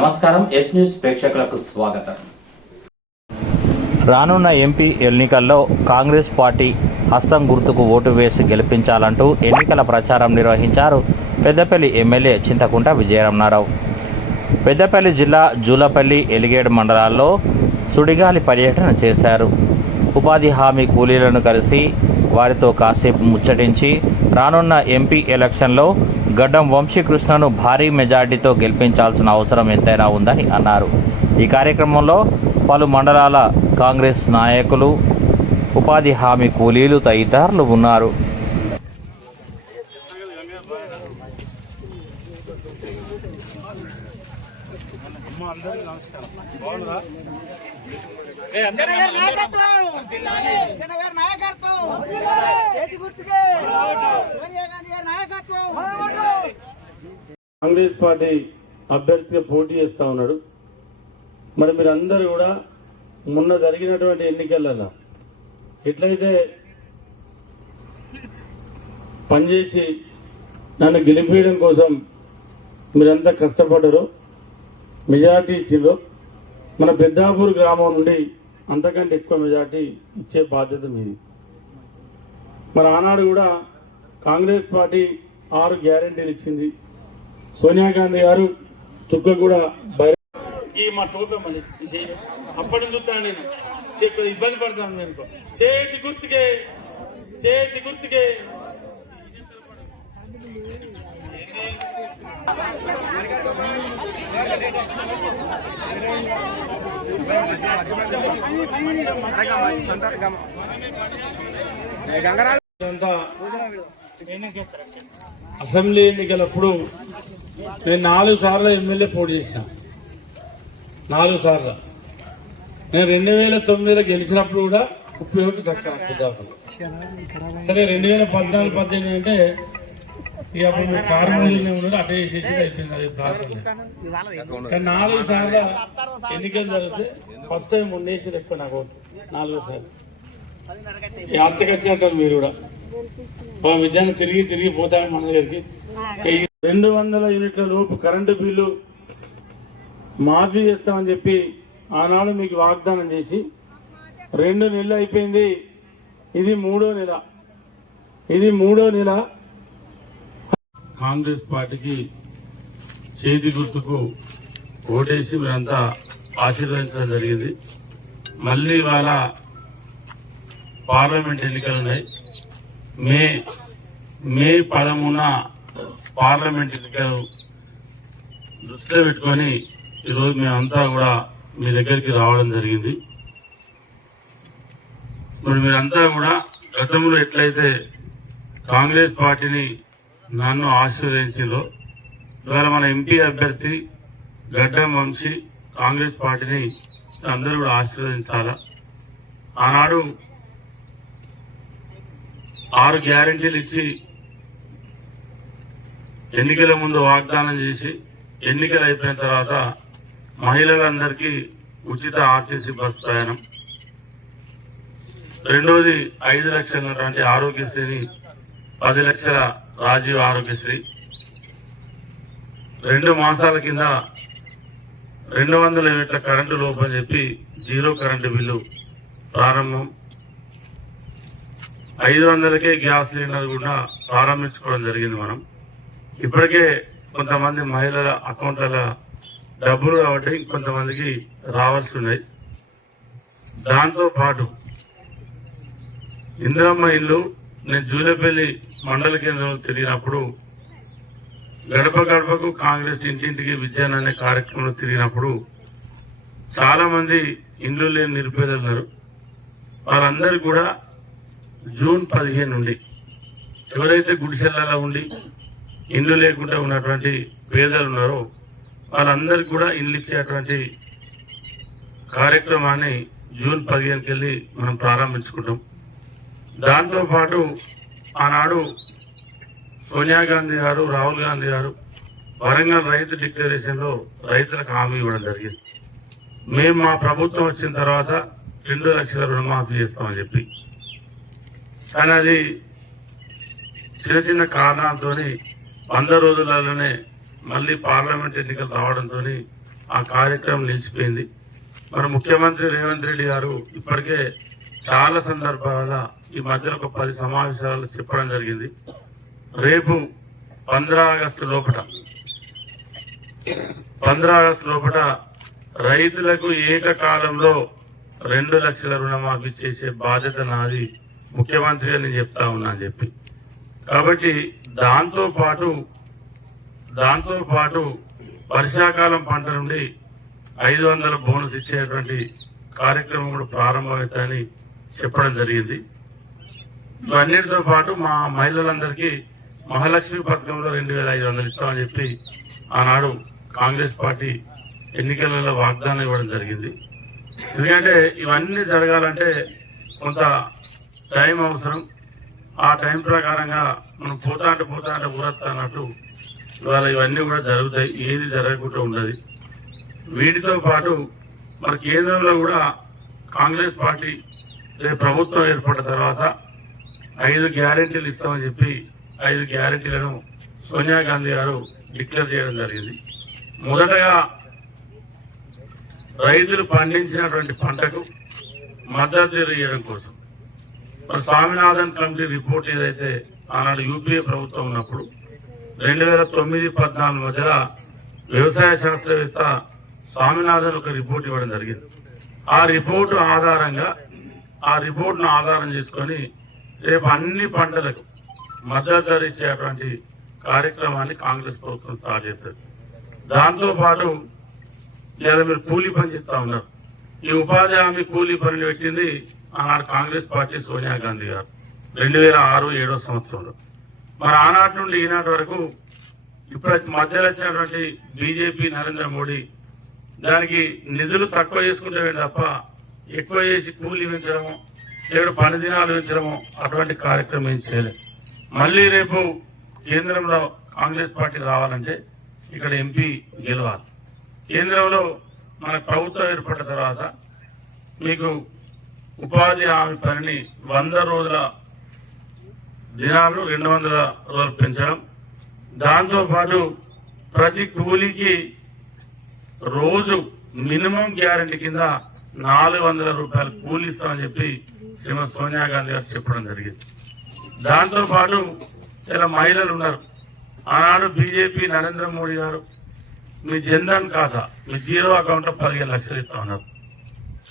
నమస్కారం yes news ప్రేక్షకులకు స్వాగతం. రానున్న ఎంపీ ఎన్నికల్లో కాంగ్రెస్ పార్టీ హస్తం గుర్తుకు ఓటు వేసి గెలిపించాలంటూ ఎన్నికల ప్రచారం నిర్వహించారు పెద్దపల్లి ఎమ్మెల్యే చింతకుంట విజయరమణారావు. పెద్దపల్లి జిల్లా జూలపల్లి ఎలిగేడు మండలాల్లో సుడిగాలి పర్యటన చేశారు. ఉపాధి హామీ కూలీలను కలిసి వారితో కాసేపు ముచ్చటించి రానున్న ఎంపీ ఎలక్షన్లో గడ్డం వంశీకృష్ణను భారీ మెజార్టీతో గెలిపించాల్సిన అవసరం ఎంతైనా ఉందని అన్నారు. ఈ కార్యక్రమంలో పలు మండలాల కాంగ్రెస్ నాయకులు ఉపాధి హామీ కూలీలు తదితరులు ఉన్నారు. జనగారి నాయకత్వం జనగారి నాయకత్వం చేతి గుర్తుకే సోనియా గాంధీ గారి నాయకత్వం కాంగ్రెస్ పార్టీ అభ్యర్థిగా పోటీ చేస్తూ ఉన్నాడు. మరి మీరందరూ కూడా మొన్న జరిగినటువంటి ఎన్నికలలో ఎట్లయితే పనిచేసి నన్ను గెలిపించడం కోసం మీరంతా కష్టపడ్డారు మెజార్టీ ఇచ్చిండ్రు మన పెద్దాపూర్ గ్రామం నుండి అంతకంటే ఎక్కువ మెజార్టీ ఇచ్చే బాధ్యత మీది. మరి ఆనాడు కూడా కాంగ్రెస్ పార్టీ ఆరు గ్యారంటీలు ఇచ్చింది. సోనియా గాంధీ గారు తుక్క కూడా బయట ఈ మా టోపమని అప్పటి నుంచి చూస్తాను నేను. చెప్పి ఇబ్బంది పడతాను నేను చేతి గుర్తుకే చేతి గుర్తుకే. అసెంబ్లీ ఎన్నికలప్పుడు నేను నాలుగు సార్లు ఎమ్మెల్యే పోటీ చేశాను నాలుగు సార్లు. నేను రెండు వేల తొమ్మిదిలో గెలిచినప్పుడు కూడా ముప్పై ఒకటి తక్కువ సరే రెండు వేల పద్నాలుగు పద్దెనిమిది అంటే ఇక అప్పుడు మీరు కార్మూలీనే అటే చేసేసి అయిపోయింది అది కానీ నాలుగు సార్లు ఎన్నికలు జరిగితే ఫస్ట్ టైం ఉండేసి ఎక్కువ నాకు నాలుగో సార్లు. ఈ వచ్చినట్టు మీరు కూడా. మా తిరిగి తిరిగి పోతాను మన దగ్గరికి రెండు వందల యూనిట్ల లోపు కరెంటు బిల్లు మాఫీ చేస్తామని చెప్పి ఆనాడు మీకు వాగ్దానం చేసి రెండు నెలలు అయిపోయింది. ఇది మూడో నెల. ఇది మూడో నెల. కాంగ్రెస్ పార్టీకి చేతి గుర్తుకు ఓటేసి మేమంతా ఆశీర్వదించడం జరిగింది. మళ్ళీ ఇవాళ పార్లమెంట్ ఎన్నికలు ఉన్నాయి. మే మే పదమున పార్లమెంట్ ఎన్నికలు దృష్టిలో పెట్టుకొని ఈరోజు మేమంతా కూడా మీ దగ్గరికి రావడం జరిగింది. మరి మీరంతా కూడా గతంలో ఎట్లయితే కాంగ్రెస్ పార్టీని నన్ను ఆశీర్వదించిందో ఇవాళ మన ఎంపీ అభ్యర్థి గడ్డం వంశీ కాంగ్రెస్ పార్టీని అందరూ కూడా ఆశీర్వదించాలా? ఆనాడు ఆరు గ్యారెంటీలు ఇచ్చి ఎన్నికల ముందు వాగ్దానం చేసి ఎన్నికలు అయిపోయిన తర్వాత మహిళలందరికీ ఉచిత ఆర్టీసీ బస్ ప్రయాణం. రెండోది ఐదు లక్షలటువంటి ఆరోగ్యశ్రీని పది లక్షల రాజీవ్ ఆరోగ్యశ్రీ. రెండు మాసాల కింద రెండు వందల యూనిట్ల కరెంటు లోపని చెప్పి జీరో కరెంటు బిల్లు ప్రారంభం. ఐదు వందలకే గ్యాస్ సిలిండర్ కూడా ప్రారంభించుకోవడం జరిగింది మనం. ఇప్పటికే కొంతమంది మహిళల అకౌంట్ల డబ్బులు కాబట్టి కొంతమందికి రావాల్సి ఉన్నాయి దాంతో పాటు ఇందిరమ్మ ఇల్లు నేను జూలపల్లి మండల కేంద్రం తిరిగినప్పుడు గడప గడపకు కాంగ్రెస్ ఇంటింటికి విజయన్ అనే కార్యక్రమంలో తిరిగినప్పుడు చాలామంది ఇండ్లు లేని నిరుపేదలు ఉన్నారు వాళ్ళందరూ కూడా జూన్ పదిహేను నుండి ఎవరైతే గుడిసెల్లలో ఉండి ఇండ్లు లేకుండా ఉన్నటువంటి పేదలు ఉన్నారో వాళ్ళందరికీ కూడా ఇండ్లు ఇచ్చేటువంటి కార్యక్రమాన్ని జూన్ పదిహేనుకి వెళ్ళి మనం ప్రారంభించుకుంటాం. దాంతోపాటు ఆనాడు సోనియా గాంధీ గారు రాహుల్ గాంధీ గారు వరంగల్ రైతు డిక్లరేషన్లో రైతులకు హామీ ఇవ్వడం జరిగింది. మేము మా ప్రభుత్వం వచ్చిన తర్వాత రెండు లక్షల రుణమాఫీ చేస్తామని చెప్పి. కానీ అది చిన్న చిన్న కారణాలతోని వంద రోజులలోనే మళ్ళీ పార్లమెంట్ ఎన్నికలు రావడంతో ఆ కార్యక్రమం నిలిచిపోయింది. మన ముఖ్యమంత్రి రేవంత్ రెడ్డి గారు ఇప్పటికే చాలా సందర్భాల ఈ మధ్యలో ఒక పది సమావేశాలు చెప్పడం జరిగింది. రేపు పంద్రా ఆగస్టు లోపల పంద్రా ఆగస్టు లోపల రైతులకు ఏకకాలంలో రెండు లక్షల రుణమాఫీ చేసే బాధ్యత నాది ముఖ్యమంత్రిగా నేను చెప్తా ఉన్నా అని చెప్పి. కాబట్టి దాంతో పాటు దాంతో పాటు వర్షాకాలం పంట నుండి ఐదు వందల బోనస్ ఇచ్చేటువంటి కార్యక్రమం కూడా ప్రారంభమవుతాయని చెప్పడం జరిగింది. ఇవన్నిటితో పాటు మా మహిళలందరికీ మహాలక్ష్మి పథకంలో రెండు వేల ఐదు వందలు ఇస్తామని చెప్పి ఆనాడు కాంగ్రెస్ పార్టీ ఎన్నికలలో వాగ్దానం ఇవ్వడం జరిగింది. ఎందుకంటే ఇవన్నీ జరగాలంటే కొంత టైం అవసరం. ఆ టైం ప్రకారంగా మనం పోతాంటే పోతాంట పోతా అన్నట్టు ఇవాళ ఇవన్నీ కూడా జరుగుతాయి ఏది జరగకుండా ఉండదు. వీటితో పాటు మన కేంద్రంలో కూడా కాంగ్రెస్ పార్టీ రేపు ప్రభుత్వం ఏర్పడిన తర్వాత ఐదు గ్యారెంటీలు ఇస్తామని చెప్పి ఐదు గ్యారెంటీలను సోనియా గాంధీ గారు డిక్లేర్ చేయడం జరిగింది. మొదటగా రైతులు పండించినటువంటి పంటకు మద్దతు ఇవ్వడం కోసం మరి స్వామినాథన్ కమిటీ రిపోర్ట్ ఏదైతే ఆనాడు యూపీఏ ప్రభుత్వం ఉన్నప్పుడు రెండు వేల తొమ్మిది పద్నాలుగు మధ్యలో వ్యవసాయ శాస్త్రవేత్త స్వామినాథన్ ఒక రిపోర్ట్ ఇవ్వడం జరిగింది. ఆ రిపోర్టు ఆధారంగా ఆ రిపోర్ట్ను ఆధారం చేసుకొని రేపు అన్ని పంటలకు మద్దతు ధర ఇచ్చేటువంటి కార్యక్రమాన్ని కాంగ్రెస్ ప్రభుత్వం స్టార్ట్ చేశారు దాంతో పాటు మీరు కూలీ పని చెప్తా ఉన్నారు. ఈ ఉపాధి హామీ కూలీ పనులు పెట్టింది ఆనాడు కాంగ్రెస్ పార్టీ సోనియా గాంధీ గారు. రెండు వేల ఆరు ఏడో సంవత్సరంలో. మరి ఆనాటి నుండి ఈనాటి వరకు ఇప్పుడు మధ్యలో వచ్చినటువంటి బీజేపీ నరేంద్ర మోడీ దానికి నిధులు తక్కువ చేసుకుంటే తప్ప ఎక్కువ చేసి కూలి పెంచడము లేదా పని దినాలు పెంచడము అటువంటి కార్యక్రమం ఏం చేయలేదు. మళ్ళీ రేపు కేంద్రంలో కాంగ్రెస్ పార్టీ రావాలంటే ఇక్కడ ఎంపీ గెలవాలి. కేంద్రంలో మన ప్రభుత్వం ఏర్పడిన తర్వాత మీకు ఉపాధి హామీ పనిని వంద రోజుల దినాలు రెండు వందల రోజులు పెంచడం. దాంతో పాటు ప్రతి కూలీకి రోజు మినిమం గ్యారంటీ కింద నాలుగు వందల రూపాయలు కూలిస్తామని చెప్పి శ్రీమతి సోనియా గాంధీ గారు చెప్పడం జరిగింది. దాంతో పాటు చాలా మహిళలు ఉన్నారు. ఆనాడు బీజేపీ నరేంద్ర మోడీ గారు మీ జన్ధన్ ఖాతా మీ జీరో అకౌంట్లో పదిహేను లక్షలు ఇస్తా ఉన్నారు.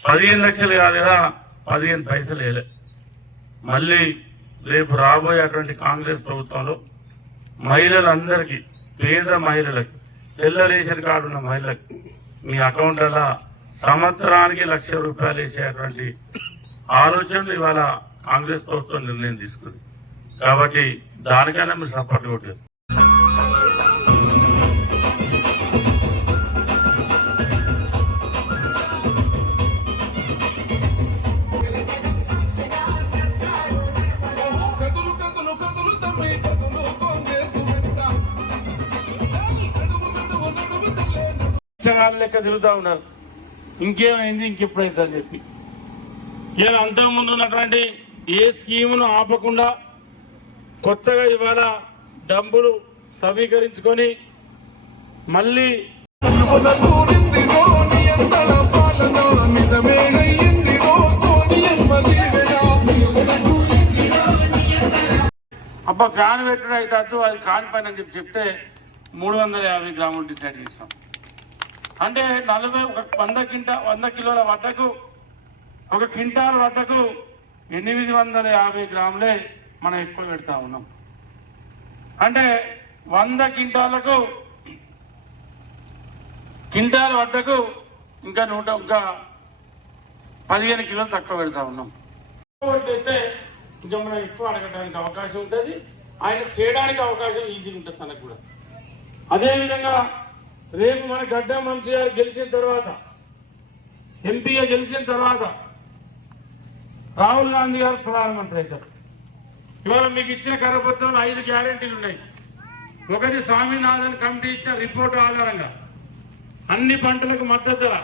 పదిహేను లక్షలు కాదు కదా పదిహేను పైసలు వేయలే. మళ్ళీ రేపు రాబోయేటువంటి కాంగ్రెస్ ప్రభుత్వంలో మహిళలందరికీ పేద మహిళలకు తెల్ల రేషన్ కార్డు ఉన్న మహిళలకు మీ అకౌంట్లలో సంవత్సరానికి లక్ష రూపాయలు వేసేటువంటి ఆలోచనలు ఇవాళ కాంగ్రెస్ ప్రభుత్వం నిర్ణయం తీసుకుంది. కాబట్టి దానికైనా మీరు సపోర్ట్ కొట్టారు ఉత్సవాల లెక్క తిరుగుతూ ఉన్నారు. ఇంకేమైంది? ఇంకెప్పుడైతే అని చెప్పి. ఇలా అంతకు ముందు ఉన్నటువంటి ఏ స్కీమును ఆపకుండా కొత్తగా ఇవాళ డబ్బులు సమీకరించుకొని మళ్ళీ అబ్బా ఫ్యాన్ పెట్టడం అయితే అది కాని పని అని చెప్పి చెప్తే మూడు వందల యాభై గ్రాములు డిసైడ్ చేసాం అంటే నలభై ఒక వంద కింటా వంద కిలోల వద్దకు ఒక క్వింటాల్ వద్దకు ఎనిమిది వందల యాభై గ్రాములే మనం ఎక్కువ పెడతా ఉన్నాం. అంటే వంద క్వింటాలకు క్వింటాల్ వడ్డకు ఇంకా నూట ఇంకా పదిహేను కిలోలు తక్కువ పెడతా ఉన్నాం. అయితే ఇంకా మనం ఎక్కువ అడగడానికి అవకాశం ఉంటుంది. ఆయన చేయడానికి అవకాశం ఈజీగా ఉంటుంది తనకు కూడా. అదేవిధంగా రేపు మన గడ్డం వంశీ గారు గెలిచిన తర్వాత ఎంపీగా గెలిచిన తర్వాత రాహుల్ గాంధీ గారు ప్రధానమంత్రి అవుతారు. ఇవాళ మీకు ఇచ్చిన కరపత్రంలో ఐదు గ్యారెంటీలు ఉన్నాయి. ఒకటి స్వామినాథన్ కమిటీ ఇచ్చిన రిపోర్ట్ ఆధారంగా అన్ని పంటలకు మద్దతు ధర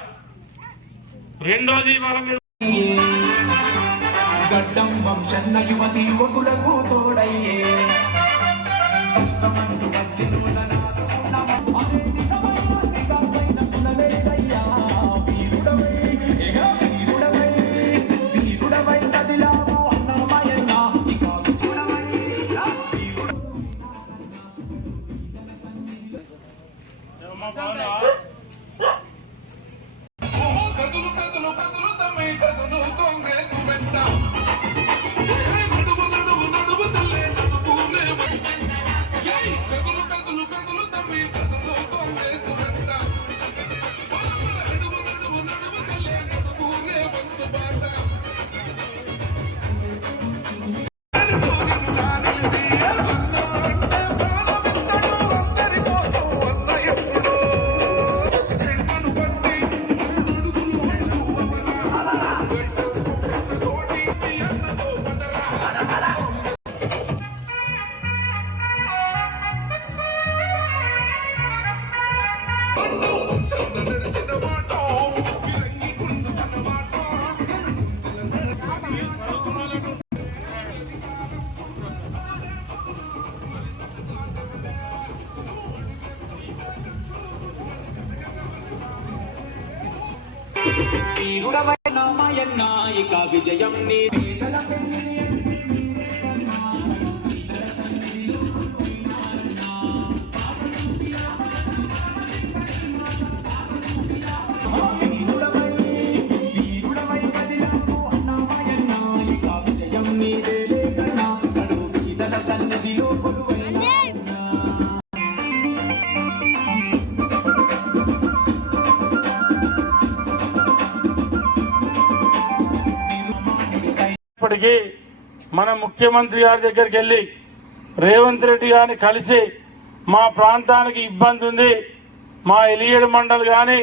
రెండోది ఇవాళ మీరు గడ్డం వంశన్న యువతి యువకులకు తోడయ్యే. కష్టమంటూ విజయం నీ. ఇప్పటికీ మన ముఖ్యమంత్రి గారి దగ్గరికి వెళ్ళి రేవంత్ రెడ్డి గారిని కలిసి మా ప్రాంతానికి ఇబ్బంది ఉంది మా ఎలియేడు మండలి కానీ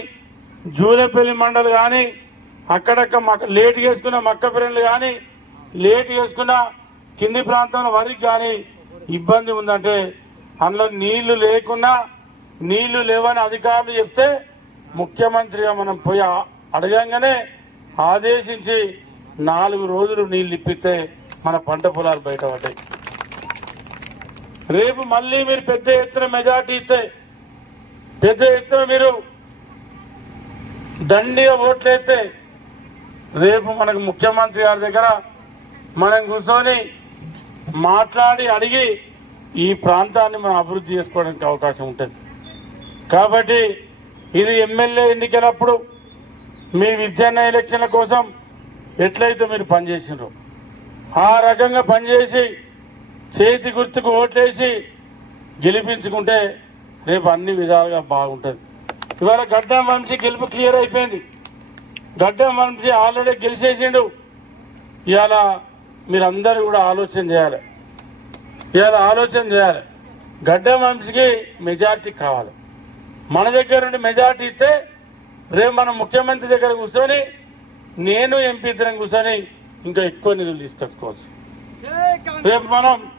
జూలపల్లి మండల్ కానీ అక్కడక్క మక్క లేట్ చేసుకున్న మక్క పిల్లలు కానీ లేట్ చేసుకున్న కింది ప్రాంతంలో వరికి కానీ ఇబ్బంది ఉందంటే అందులో నీళ్ళు లేకున్నా నీళ్ళు లేవని అధికారులు చెప్తే ముఖ్యమంత్రిగా మనం పోయి అడగంగానే ఆదేశించి నాలుగు రోజులు నీళ్ళు ఇప్పితే మన పంట పొలాలు బయటపడ్డాయి రేపు మళ్ళీ మీరు పెద్ద ఎత్తున మెజార్టీ ఇస్తే పెద్ద ఎత్తున మీరు దండిగా ఓట్లయితే రేపు మనకు ముఖ్యమంత్రి గారి దగ్గర మనం కూర్చొని మాట్లాడి అడిగి ఈ ప్రాంతాన్ని మనం అభివృద్ధి చేసుకోవడానికి అవకాశం ఉంటుంది. కాబట్టి ఇది ఎమ్మెల్యే ఎన్నికలప్పుడు మీ విద్యాన్న ఎలక్షన్ల కోసం ఎట్లయితే మీరు పనిచేసినారు ఆ రకంగా పనిచేసి చేతి గుర్తుకు ఓట్లేసి గెలిపించుకుంటే రేపు అన్ని విధాలుగా బాగుంటుంది. ఇవాళ గడ్డం వంశీ గెలుపు క్లియర్ అయిపోయింది. గడ్డం వంశీ ఆల్రెడీ గెలిచేసిండు. ఇవాళ మీరందరూ కూడా ఆలోచన చేయాలి. ఇవాళ ఆలోచన చేయాలి. గడ్డం వంశీకి మెజార్టీ కావాలి. మన దగ్గర నుండి మెజార్టీ ఇస్తే రేపు మనం ముఖ్యమంత్రి దగ్గర కూర్చొని నేను ఎంపీ ఇద్దరం కూర్చొని ఇంకా ఎక్కువ నిధులు తీసుకొచ్చుకోవచ్చు. రేపు మనం